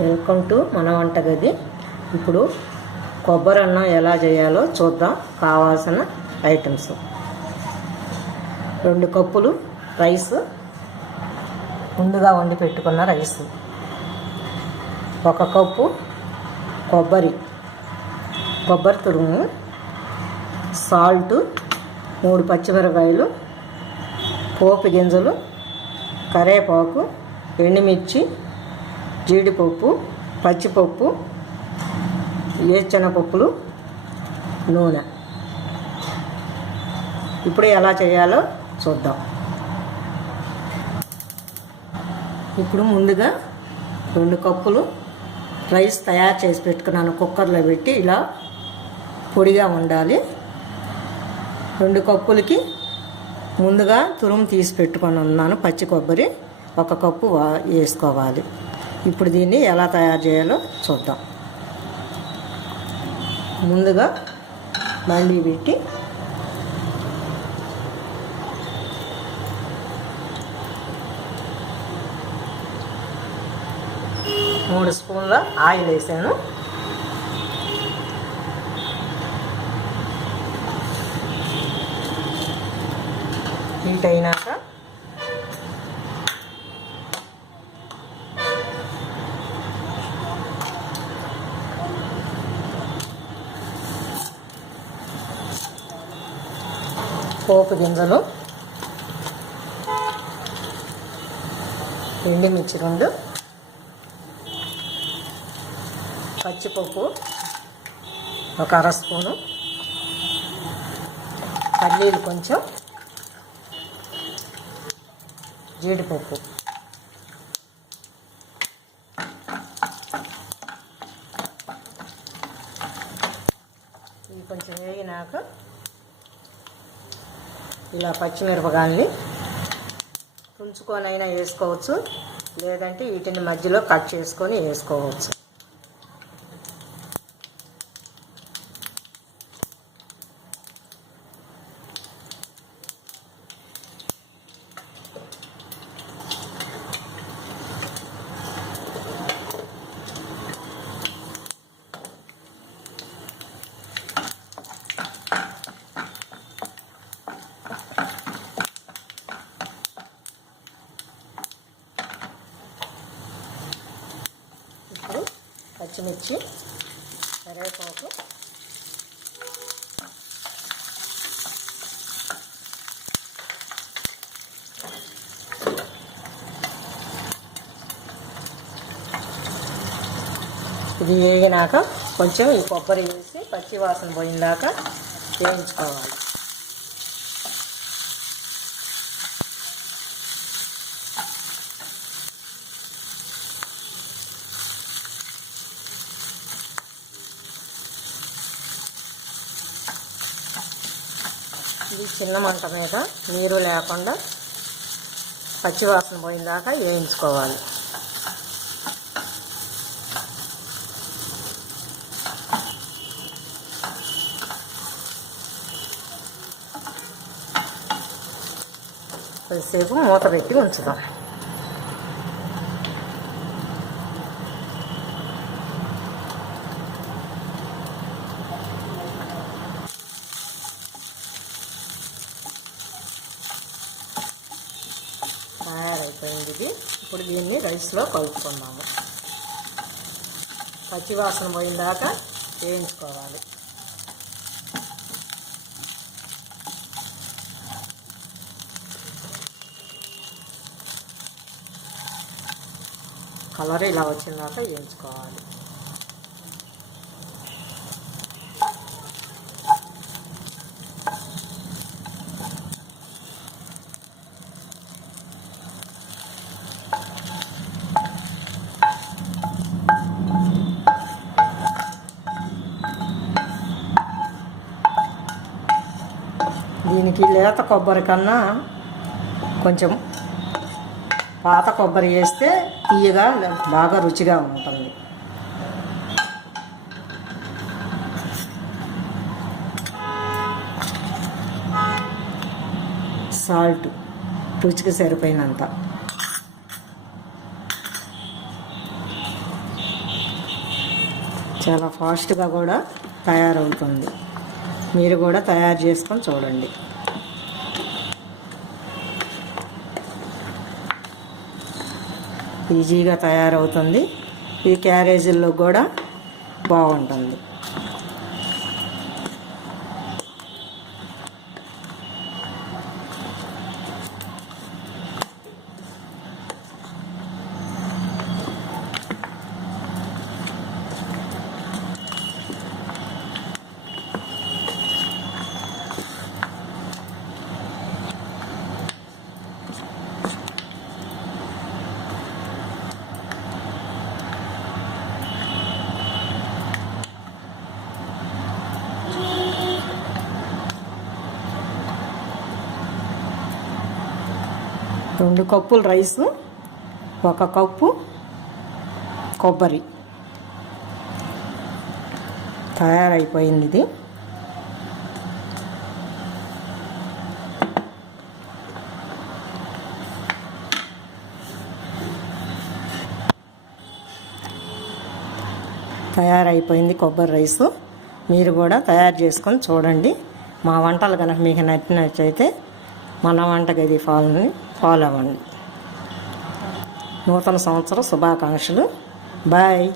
Welcome to మన వంటగది. ఇప్పుడు కొబ్బరి అన్నం ఎలా చేయాలో చూద్దాం. కావాల్సిన ఐటమ్స్: 2 కప్పులు రైస్, ముందుగా వండి పెట్టుకున్న రైస్, 1 కప్పు కొబ్బరి తురుము, సాల్ట్, 3 పచ్చిమిరపకాయలు, పోపు గింజలు, కరివేపాకు, ఎండుమిర్చి, జీడిపప్పు, పచ్చిపప్పు, వేరుశనగపప్పులు, నూనె. ఇప్పుడు ఎలా చేయాలో చూద్దాం. ఇప్పుడు ముందుగా 2 కప్పులు రైస్ తయారు చేసి పెట్టుకున్నాను. కుక్కర్లో పెట్టి ఇలా పొడిగా ఉండాలి. 2 కప్పులకి ముందుగా తురుము తీసి పెట్టుకొని ఉన్నాను. పచ్చి కొబ్బరి 1 కప్పు వేసుకోవాలి. ఇప్పుడు దీన్ని ఎలా తయారు చేయాలో చూద్దాం. ముందుగా బండి పెట్టి మూడు స్పూన్ల ఆయిల్ వేసాను. హీట్ అయినాక పోపు గింజలు, ఎండుమిర్చి 2, పచ్చిపప్పు 1 అర స్పూను, పల్లీలు కొంచెం, జీడిపప్పు. ఇవి కొంచెం వేగినాక ఇలా పచ్చిమిరపకాయల్ని తుంచుకొని అయినా వేసుకోవచ్చు, లేదంటే వీటిని మధ్యలో కట్ చేసుకొని వేసుకోవచ్చు. పచ్చిమిర్చి, కరివేపాకు, ఇది వేగినాక కొంచెం ఈ కొబ్బరి వేసి పచ్చి వాసన పోయిందాకా వేయించుకోవాలి. ఇది చిన్న మంట మీద నీరు లేకుండా పచ్చివాసన పోయిందాకా వేయించుకోవాలి. కొద్దిసేపు మూత పెట్టి ఉంచుదాం. తయారైపోయింది ఇది. ఇప్పుడు దీన్ని రైస్లో కలుపుకుందాము. పచ్చివాసన పోయిందాకా వేయించుకోవాలి. కలర్ ఇలా వచ్చిందాక వేయించుకోవాలి. దీనికి లేత కొబ్బరి కన్నా కొంచెం పాత కొబ్బరి వేస్తే తీయగా బాగా రుచిగా ఉంటుంది. సాల్ట్ రుచికి సరిపోయినంత, చాలా ఫాస్ట్గా కూడా తయారవుతుంది. మీరు కూడా తయారు చేసుకొని చూడండి. ఈజీగా తయారవుతుంది. ఈ క్యారేజీల్లో కూడా బాగుంటుంది. రెండు కప్పులు రైసు, 1 కప్పు కొబ్బరి తయారైపోయింది. ఇది తయారైపోయింది కొబ్బరి రైసు. మీరు కూడా తయారు చేసుకొని చూడండి. మా వంటలు కనుక మీకు నచ్చినట్లయితే మన వంటగది ఫాలో అవ్వండి. నూతన సంవత్సర శుభాకాంక్షలు. బాయ్.